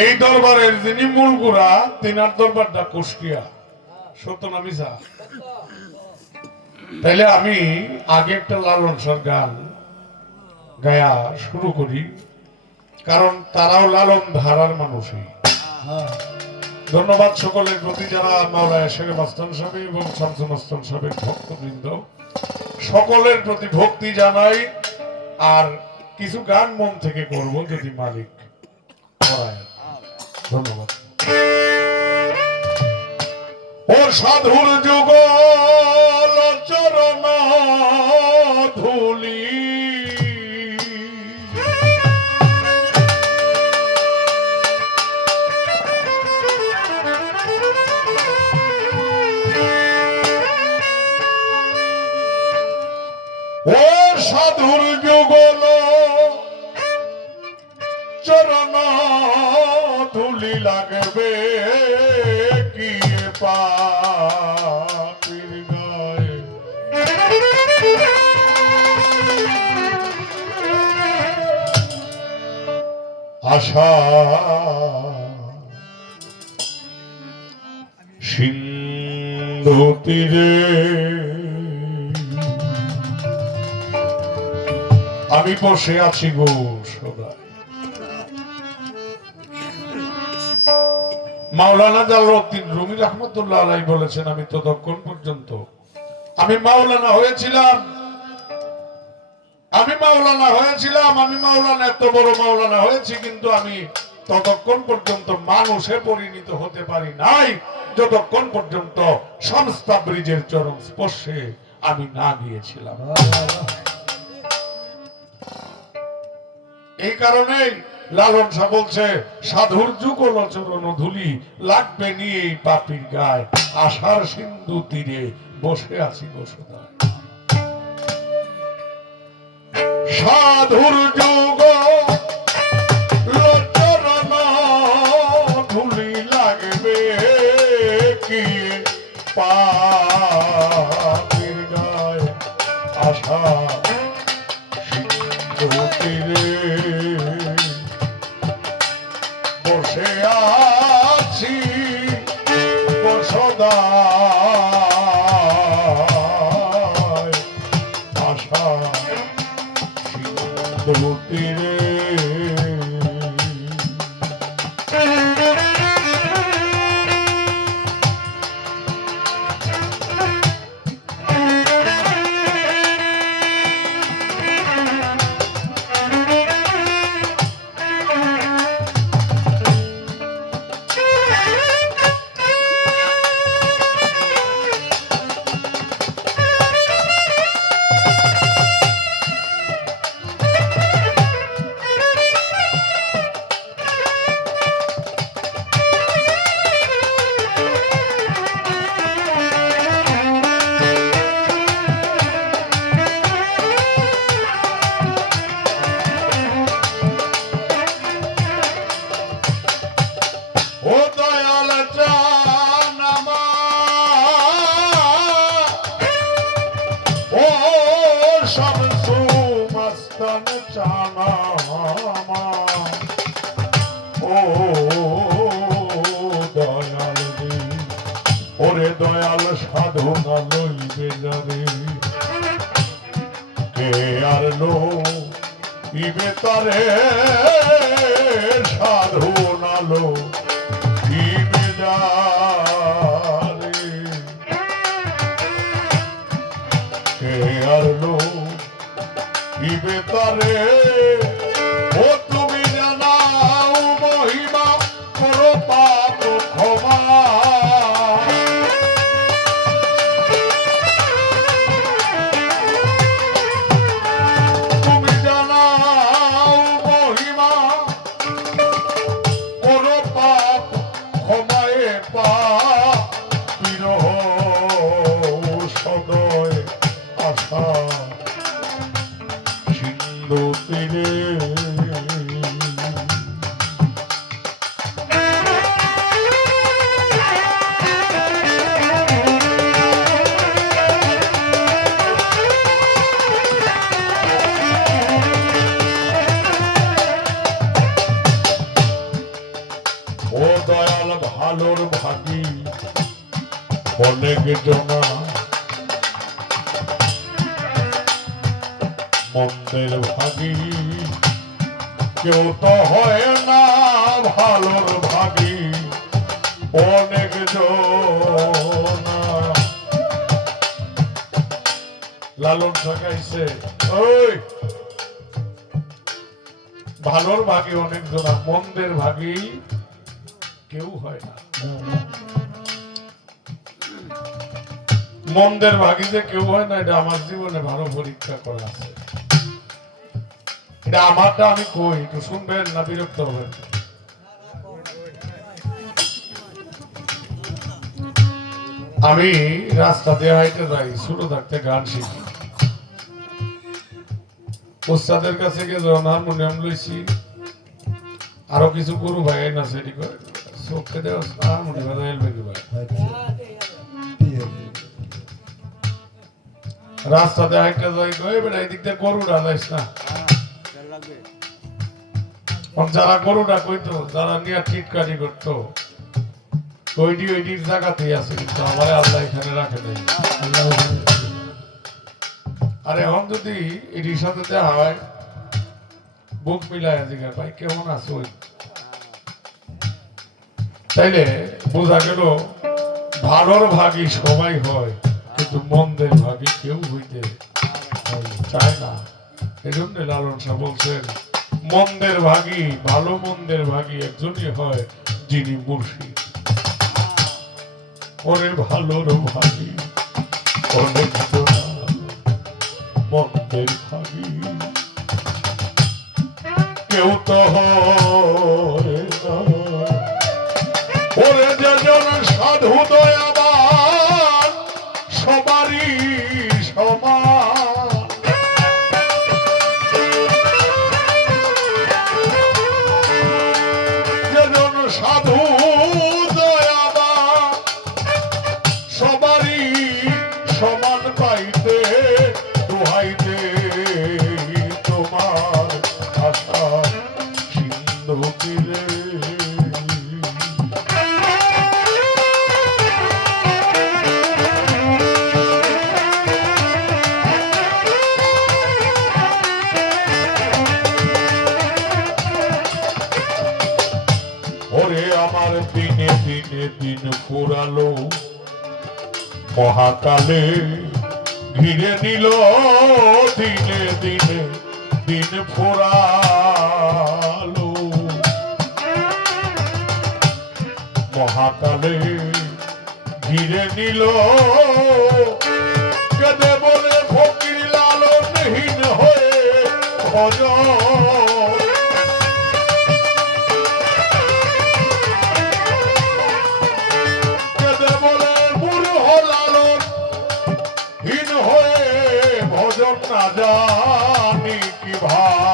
এই দরবারের যিনি মূল গুড়া তিনার দরবারটা কুষ্টিয়া, সত্য না মিছা? তাইলে আমি আগে একটা লালন সার গান গায়া শুরু করি, কারণ তারাও লালন ধারার মানুষই। ধন্যবাদ সকলের প্রতি যারা মাওলানা শেরে মাস্তান সাহেব এবং শামসু মাস্তান সাহেবের ভক্তবৃন্দ, সকলের প্রতি ভক্তি জানাই। আর কিছু গান মন থেকে করব যদি মালিক করায়। ধন্যবাদ। ও সাধুর যুগল চরণ ধুলি, ও সাধুর যুগল চরণ ধুলি লাগবে কি পাপীর গায়ে, আশা সিন্ধু তীরে আমি বসে আছি গো সদা। মাওলানা জালালউদ্দিন রুমি রহমতুল্লাহ আলাইহি বলেছেন, আমি ততক্ষণ পর্যন্ত আমি মাওলানা হয়েছিলাম, আমি মাওলানা এত বড় মাওলানা হয়েছি, কিন্তু আমি ততক্ষণ পর্যন্ত মানুষে পরিণত হতে পারি নাই যতক্ষণ পর্যন্ত সংস্থা ব্রিজের চরম স্পর্শে আমি না গিয়েছিলাম। এই কারণে লালন শাহ বলছে, সাধুর যুগল চরণ ধুলি লাগবে নিয়ে পাপীর গায়, আশার সিন্ধু তীরে বসে আছি বসুধায়। সাধুর যুগল চরণ ধুলি লাগবে কি পাপীর গায়, আশা সিন্ধু তীরে বসে আছি বসদায়, আশা সিন্ধু তীরে। ওরে দয়াল সাধনা লইবে যারে, কে আর লইবে তারে, সাধনা লইবে যারে, কে আর লইবে তারে। ও তুমি জানাও মহিমা, করো পাপ ক্ষমা, সিন্ধু তীরে। অনেক জনা মন্দের ভাগী, কেউ তো হয় না ভালোর ভাগী। অনেক জনা লালন ঠকাইছে, ওই ভালোর ভাগী অনেক জনা, মন্দের ভাগী কেউ হয় না। মন্দের ভাগী যে কেউ হয় না, এটা আমার জীবনে ভালো পরীক্ষা করা আছে। এটা আমারটা আমি কই, একটু শুনবেন না বিরক্ত হবেন? আমি রাস্তা দিয়ে হাইটে যাই, ছোট থাকতে গান শিখি। ওস্তাদের কাছে গিয়ে যখন হারমোনিয়াম লইছি, আরো কিছু গুরু ভাই না সেটি করে চোখে দেওয়া হারমোনিয়াম বাজাই এলবে ভাই। রাস্তাতে হাইটে যাই, এবার এই দিক দিয়ে গরুটা যাইস না। যারা গরুটা কইতো, যারা নিয়ে টিটকারি করতো, ওইটির জায়গাতেই আছে, কিন্তু আমার আল্লাহ এখানে রাখে নাই। আর এখন যদি এটির সাথে দেওয়া হয়, বুক মিলায় জিজ্ঞাসা ভাই কেমন আছো, তাইলে বোঝা গেল ভালোর ভাগী সবাই হয়, কিন্তু মন্দের ভাগী কেউ হইতে চায় না। এই জন্য লালন শাহ বলছেন, মন্দের ভাগী, ভালো মন্দের ভাগী একজনই হয়, যিনি মুর্শিদ। ওরে ভালোর ভাগী অনেক জনা, মন্দের ভাগী কেউ তো হয় না। ওরে যেজন সাধু দয়াবান সবারই সমান, যেজন সাধু দয়াবান সবারই সমান পাইতে, দোহাইতে তোমার আশা সিন্ধু তীরে। ওরে আমার দিনে দিনে দিন ফুরালো, মহাকালে ঘিরে নিল, দিনে দিনে দিন ফুরালো, মহাকালে ঘিরে নিল। কেঁদে বলে ফকির লালনহীন হয়ে ভজন, কেঁদে বলে মূঢ় লালনহীন হয়ে ভজন না জানি কি ভাই।